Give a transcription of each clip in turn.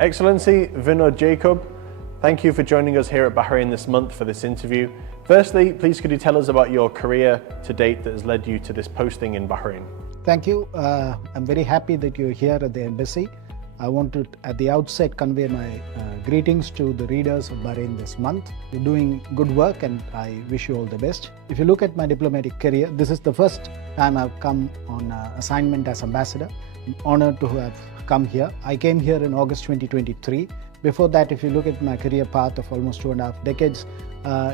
Excellency Vinod Jacob, thank you for joining us here at Bahrain this month for this interview. Firstly, please could you tell us about your career to date that has led you to this posting in Bahrain? Thank you. I'm very happy that you're here at the embassy. I want to, at the outset, convey my greetings to the readers of Bahrain this month. You're doing good work and I wish you all the best. If you look at my diplomatic career, this is the first time I've come on assignment as ambassador. I'm honored to have come here. I came here in August 2023. Before that, if you look at my career path of almost 2.5 decades,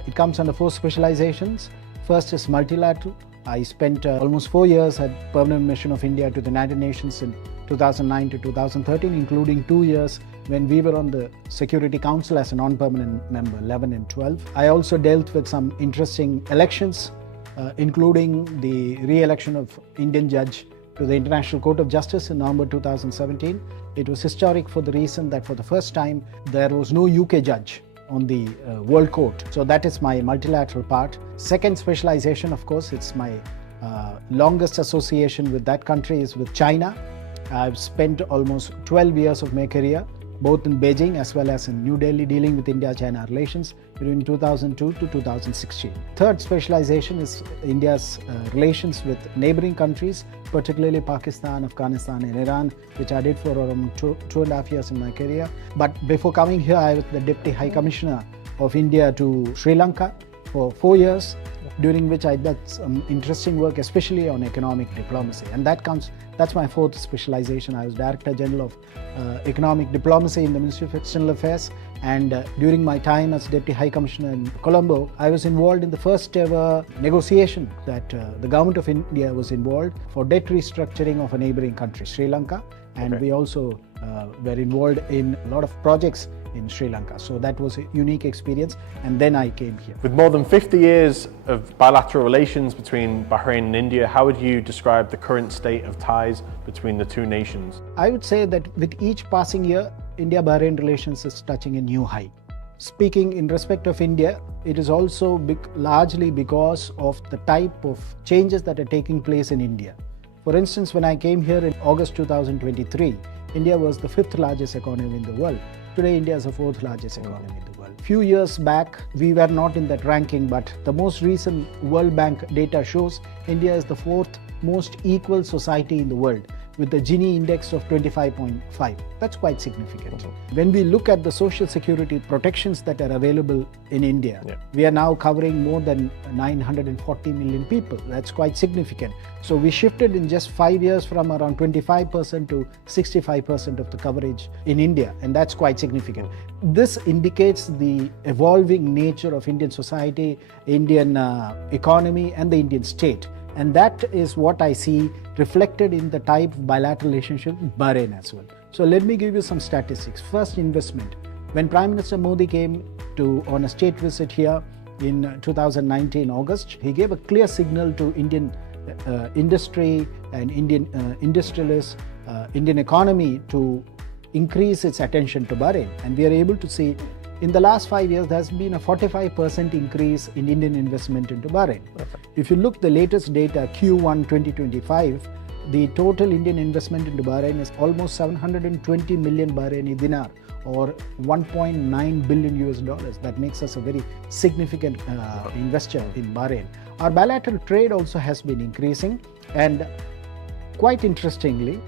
it comes under 4 specializations. First is multilateral. I spent almost 4 years at Permanent Mission of India to the United Nations in 2009 to 2013, including 2 years when we were on the Security Council as a non-permanent member, 11 and 12. I also dealt with some interesting elections, including the re-election of Indian judge to the International Court of Justice in November 2017. It was historic for the reason that for the first time there was no UK judge on the World Court. So that is my multilateral part. Second specialization, of course, it's my longest association with that country is with China. I've spent almost 12 years of my career both in Beijing as well as in New Delhi dealing with India-China relations between 2002 to 2016. Third specialization is India's relations with neighboring countries, particularly Pakistan, Afghanistan and Iran, which I did for around 2.5 years in my career. But before coming here, I was the Deputy High Commissioner of India to Sri Lanka for 4 years, during which I did some interesting work, especially on economic diplomacy. And that's my fourth specialization. I was Director General of Economic Diplomacy in the Ministry of External Affairs. And during my time as Deputy High Commissioner in Colombo, I was involved in the first ever negotiation that the government of India was involved for debt restructuring of a neighboring country, Sri Lanka. And we also were involved in a lot of projects in Sri Lanka. So that was a unique experience, and then I came here. With more than 50 years of bilateral relations between Bahrain and India, how would you describe the current state of ties between the two nations? I would say that with each passing year, India-Bahrain relations is touching a new height. Speaking in respect of India, it is also largely because of the type of changes that are taking place in India. For instance, when I came here in August 2023, India was the 5th largest economy in the world. Today, India is the 4th largest economy in the world. Few years back, we were not in that ranking, but the most recent World Bank data shows India is the 4th most equal society in the world, with the Gini index of 25.5. That's quite significant. When we look at the social security protections that are available in India, we are now covering more than 940 million people. That's quite significant. So we shifted in just 5 years from around 25% to 65% of the coverage in India, and that's quite significant. This indicates the evolving nature of Indian society, Indian economy, and the Indian state. And that is what I see reflected in the type of bilateral relationship with Bahrain as well. So let me give you some statistics. First, investment. When Prime Minister Modi came on a state visit here in 2019 August, he gave a clear signal to Indian industry and Indian industrialists, Indian economy to increase its attention to Bahrain. And we are able to see in the last 5 years, there has been a 45% increase in Indian investment into Bahrain. If you look the latest data, Q1 2025, the total Indian investment into Bahrain is almost 720 million Bahraini dinar, or 1.9 billion US dollars. That makes us a very significant investor in Bahrain. Our bilateral trade also has been increasing, and quite interestingly,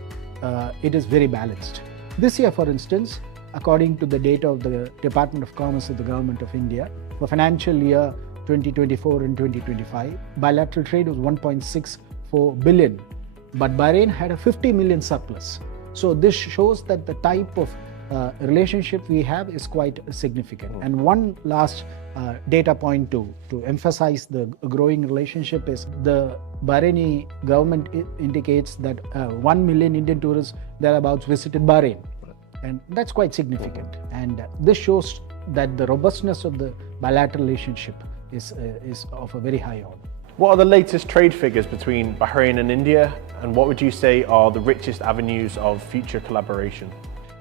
it is very balanced. This year, for instance, according to the data of the Department of Commerce of the Government of India, for financial year 2024 and 2025, bilateral trade was 1.64 billion, but Bahrain had a 50 million surplus. So this shows that the type of relationship we have is quite significant. And one last data point to emphasize the growing relationship is the Bahraini government indicates that 1 million Indian tourists thereabouts visited Bahrain. And that's quite significant. And this shows that the robustness of the bilateral relationship is of a very high order. What are the latest trade figures between Bahrain and India, and what would you say are the richest avenues of future collaboration?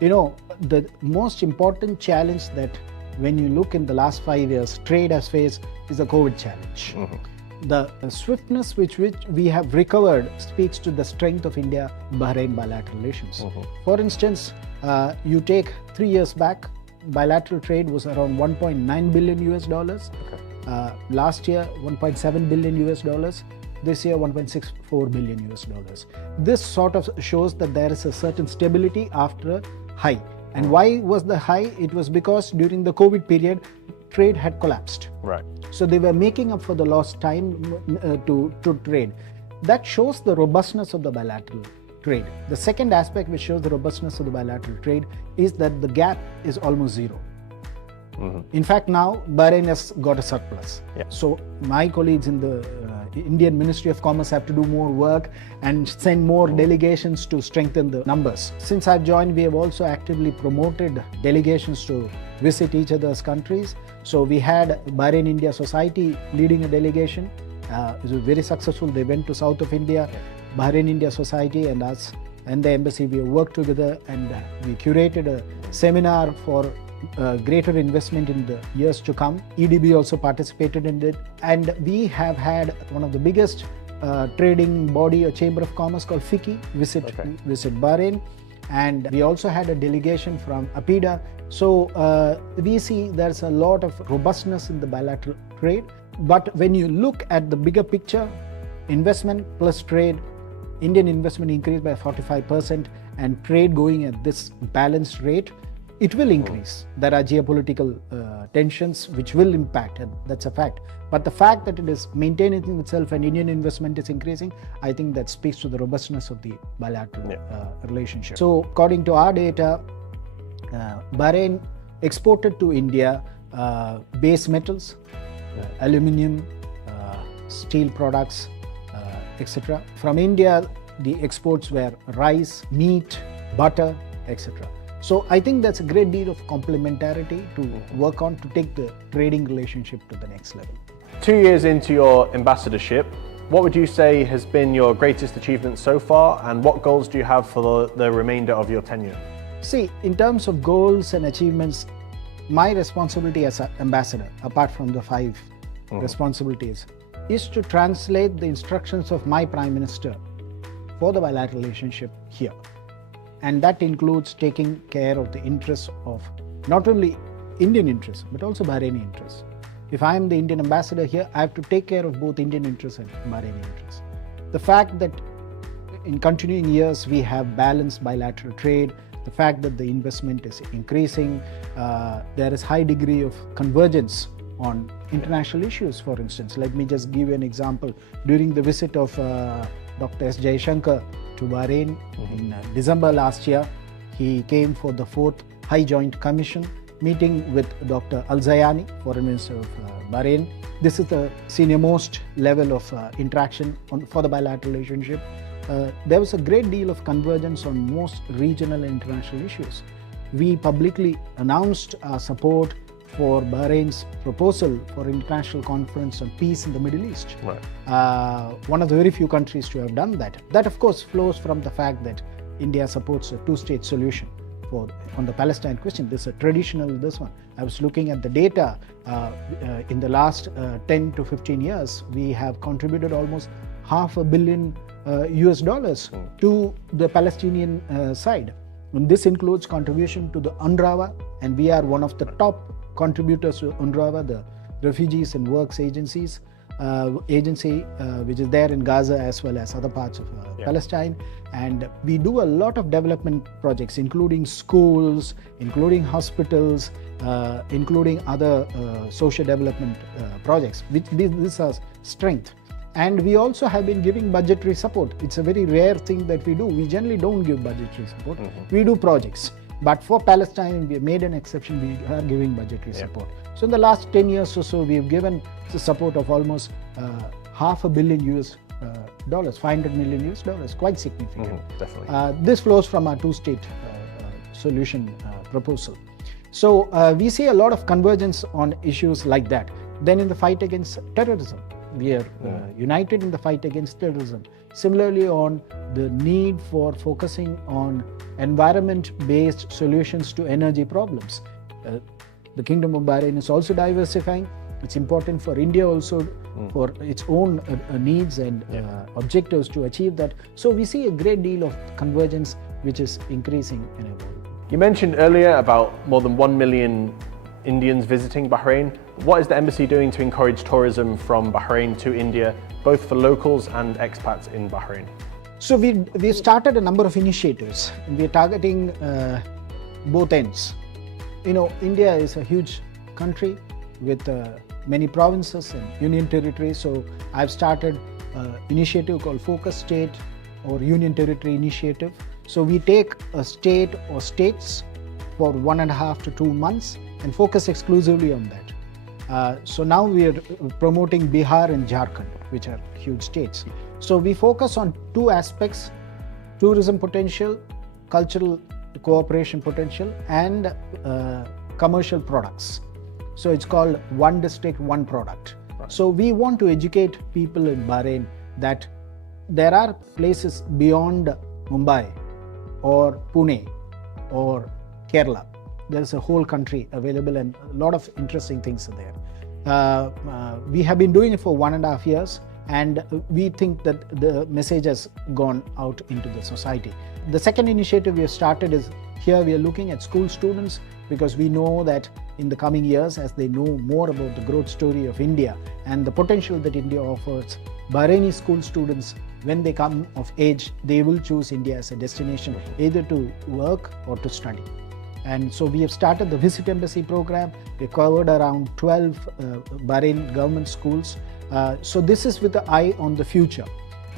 You know, the most important challenge that when you look in the last 5 years, trade has faced is the COVID challenge. The swiftness which we have recovered speaks to the strength of India-Bahrain bilateral relations. For instance, You take 3 years back, bilateral trade was around 1.9 billion US dollars. Okay. Last year, 1.7 billion US dollars. This year, 1.64 billion US dollars. This sort of shows that there is a certain stability after a high. And why was the high? It was because during the COVID period, trade had collapsed. Right. So they were making up for the lost time to trade. That shows the robustness of the bilateral trade. The second aspect which shows the robustness of the bilateral trade is that the gap is almost zero. In fact, now Bahrain has got a surplus. Yeah. So my colleagues in the Indian Ministry of Commerce have to do more work and send more delegations to strengthen the numbers. Since I've joined, we have also actively promoted delegations to visit each other's countries. So we had Bahrain India Society leading a delegation. It was very successful. They went to south of India. Bahrain India Society and us and the embassy, we worked together and we curated a seminar for greater investment in the years to come. EDB also participated in it, and we have had one of the biggest trading body or chamber of commerce called FICCI visit Bahrain, and we also had a delegation from APIDA. So we see there's a lot of robustness in the bilateral trade, but when you look at the bigger picture, investment plus trade, Indian investment increased by 45% and trade going at this balanced rate, it will increase. There are geopolitical tensions which will impact, and that's a fact. But the fact that it is maintaining itself and Indian investment is increasing, I think that speaks to the robustness of the bilateral relationship. So according to our data, Bahrain exported to India base metals, aluminium, steel products, etc. From India, the exports were rice, meat, butter, etc. So I think that's a great deal of complementarity to work on to take the trading relationship to the next level. 2 years into your ambassadorship, what would you say has been your greatest achievement so far, and what goals do you have for the remainder of your tenure? See, in terms of goals and achievements, my responsibility as an ambassador, apart from the 5 responsibilities, is to translate the instructions of my Prime Minister for the bilateral relationship here. And that includes taking care of the interests of not only Indian interests, but also Bahraini interests. If I am the Indian ambassador here, I have to take care of both Indian interests and Bahraini interests. The fact that in continuing years we have balanced bilateral trade, the fact that the investment is increasing, there is high degree of convergence on international issues. For instance, let me just give you an example. During the visit of Dr. S. Jaishankar to Bahrain in December last year, he came for the 4th High Joint Commission meeting with Dr. Al-Zayani, Foreign Minister of Bahrain. This is the senior most level of interaction for the bilateral relationship. There was a great deal of convergence on most regional and international issues. We publicly announced our support for Bahrain's proposal for international conference on peace in the Middle East. Right. One of the very few countries to have done that. That of course flows from the fact that India supports a 2-state solution on the Palestine question. This is a traditional one. I was looking at the data. In the last 10 to 15 years, we have contributed almost $500 million US dollars to the Palestinian side. And this includes contribution to the UNRWA, and we are one of the top contributors to UNRWA, the Refugees and Works agency, which is there in Gaza as well as other parts of Palestine. And we do a lot of development projects, including schools, including hospitals, including other social development projects, which this has strength. And we also have been giving budgetary support. It's a very rare thing that we do. We generally don't give budgetary support. We do projects. But for Palestine, we have made an exception. We are giving budgetary support. So in the last 10 years or so, we have given the support of almost $500 million US dollars, $500 million US dollars, quite significant. Definitely. This flows from our 2-state solution proposal. So we see a lot of convergence on issues like that. Then in the fight against terrorism, we are united in the fight against terrorism. Similarly, on the need for focusing on environment-based solutions to energy problems. The Kingdom of Bahrain is also diversifying. It's important for India also for its own needs and objectives to achieve that. So we see a great deal of convergence which is increasing in our world. You mentioned earlier about more than 1 million Indians visiting Bahrain. What is the embassy doing to encourage tourism from Bahrain to India, both for locals and expats in Bahrain? So we started a number of initiatives, and we're targeting both ends. You know, India is a huge country with many provinces and union territories. So I've started an initiative called Focus State or Union Territory Initiative. So we take a state or states for 1.5 to 2 months and focus exclusively on that. So now we are promoting Bihar and Jharkhand, which are huge states. So we focus on two aspects: tourism potential, cultural cooperation potential, and commercial products. So it's called one district, one product. Right. So we want to educate people in Bahrain that there are places beyond Mumbai or Pune or Kerala. There's a whole country available and a lot of interesting things are there. We have been doing it for 1.5 years, and we think that the message has gone out into the society. The second initiative we have started is here we are looking at school students, because we know that in the coming years, as they know more about the growth story of India and the potential that India offers, Bahraini school students, when they come of age, they will choose India as a destination, either to work or to study. And so we have started the Visit Embassy program. We covered around 12 Bahrain government schools. So this is with the eye on the future.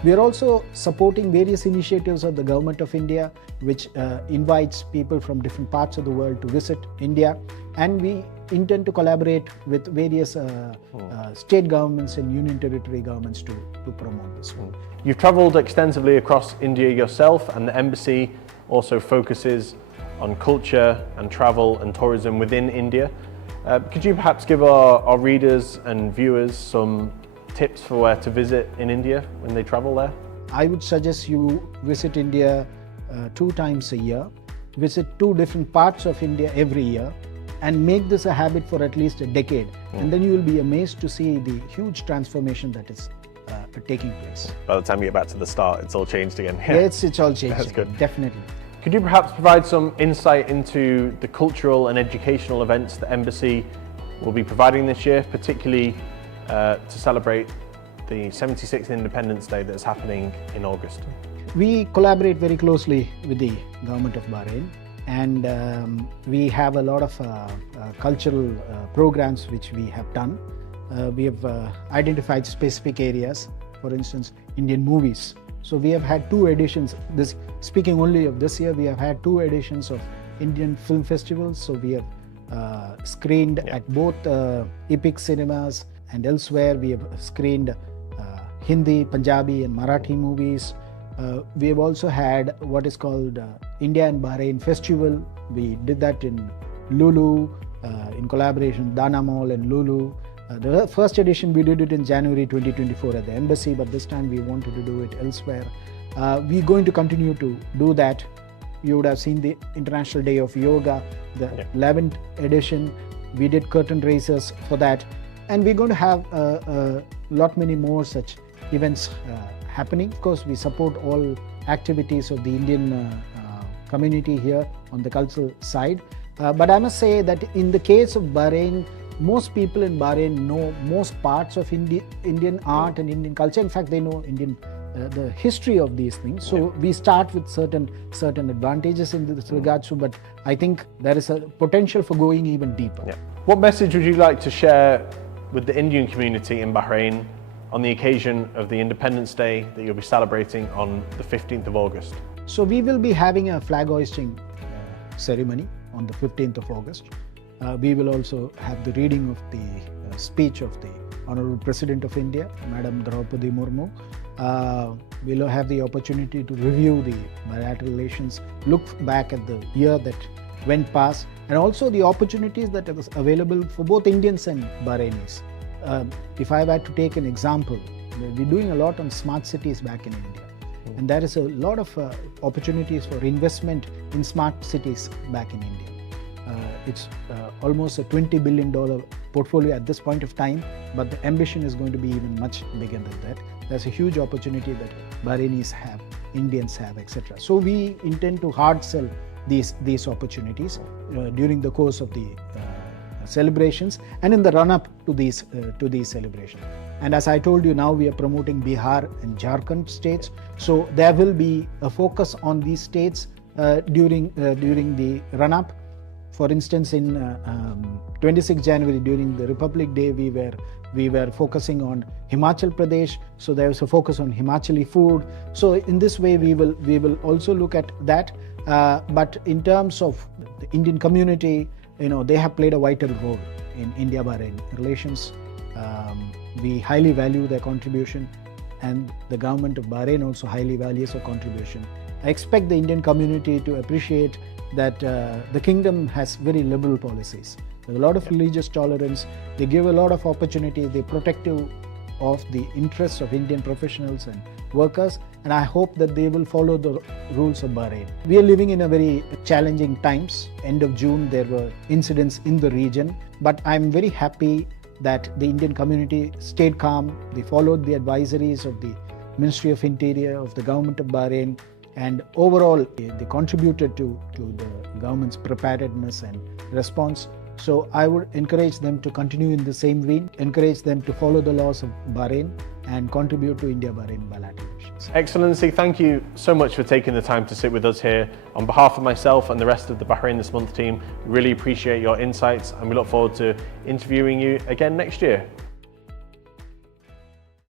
We are also supporting various initiatives of the Government of India, which invites people from different parts of the world to visit India. And we intend to collaborate with various state governments and union territory governments to promote this one. You've travelled extensively across India yourself, and the embassy also focuses on culture and travel and tourism within India. Could you perhaps give our readers and viewers some tips for where to visit in India when they travel there? I would suggest you visit India 2 times a year, visit 2 different parts of India every year, and make this a habit for at least a decade. And then you will be amazed to see the huge transformation that is taking place. By the time you get back to the start, it's all changed again. Yeah, it's all changed. That's good. Definitely. Could you perhaps provide some insight into the cultural and educational events the embassy will be providing this year, particularly to celebrate the 76th Independence Day that's happening in August? We collaborate very closely with the government of Bahrain, and we have a lot of cultural programs which we have done. We have identified specific areas, for instance, Indian movies. So we have had 2 editions. Speaking only of this year, we have had 2 editions of Indian film festivals. So we have screened at both Epic Cinemas and elsewhere. We have screened Hindi, Punjabi and Marathi movies. We have also had what is called India and Bahrain Festival. We did that in Lulu, in collaboration with Dana Mall and Lulu. The first edition we did it in January 2024 at the embassy, but this time we wanted to do it elsewhere. We're going to continue to do that. You would have seen the International Day of Yoga, the 11th edition. We did curtain raisers for that. And we're going to have a lot many more such events happening. Of course, we support all activities of the Indian community here on the cultural side. But I must say that in the case of Bahrain, most people in Bahrain know most parts of Indian art and Indian culture. In fact, they know the history of these things. So we start with certain advantages in this regard. So, but I think there is a potential for going even deeper. Yeah. What message would you like to share with the Indian community in Bahrain on the occasion of the Independence Day that you'll be celebrating on the 15th of August? So we will be having a flag hoisting ceremony on the 15th of August. We will also have the reading of the speech of the Honorable President of India, Madam Draupadi Murmu. We'll have the opportunity to review the bilateral relations, look back at the year that went past, and also the opportunities that are available for both Indians and Bahrainis. If I were to take an example, we're doing a lot on smart cities back in India. And there is a lot of opportunities for investment in smart cities back in India. It's almost a $20 billion portfolio at this point of time, but the ambition is going to be even much bigger than that. There's a huge opportunity that Bahrainis have, Indians have, etc. So we intend to hard sell these opportunities during the course of the celebrations and in the run-up to these celebrations. And as I told you, now we are promoting Bihar and Jharkhand states. So there will be a focus on these states during the run-up. For instance, in 26 January during the Republic Day, we were focusing on Himachal Pradesh. So there was a focus on Himachali food. So in this way, we will also look at that. But in terms of the Indian community, they have played a vital role in India-Bahrain relations. We highly value their contribution, and the government of Bahrain also highly values their contribution. I expect the Indian community to appreciate that the kingdom has very liberal policies. There's a lot of religious tolerance. They give a lot of opportunity. They're protective of the interests of Indian professionals and workers, and I hope that they will follow the rules of Bahrain. We are living in a very challenging times. End of June, there were incidents in the region, but I'm very happy that the Indian community stayed calm. They followed the advisories of the Ministry of Interior, of the government of Bahrain, and overall they contributed to the government's preparedness and response. So I would encourage them to continue in the same vein, encourage them to follow the laws of Bahrain and contribute to India-Bahrain bilateral relations. Excellency, thank you so much for taking the time to sit with us here. On behalf of myself and the rest of the Bahrain This Month team, we really appreciate your insights and we look forward to interviewing you again next year.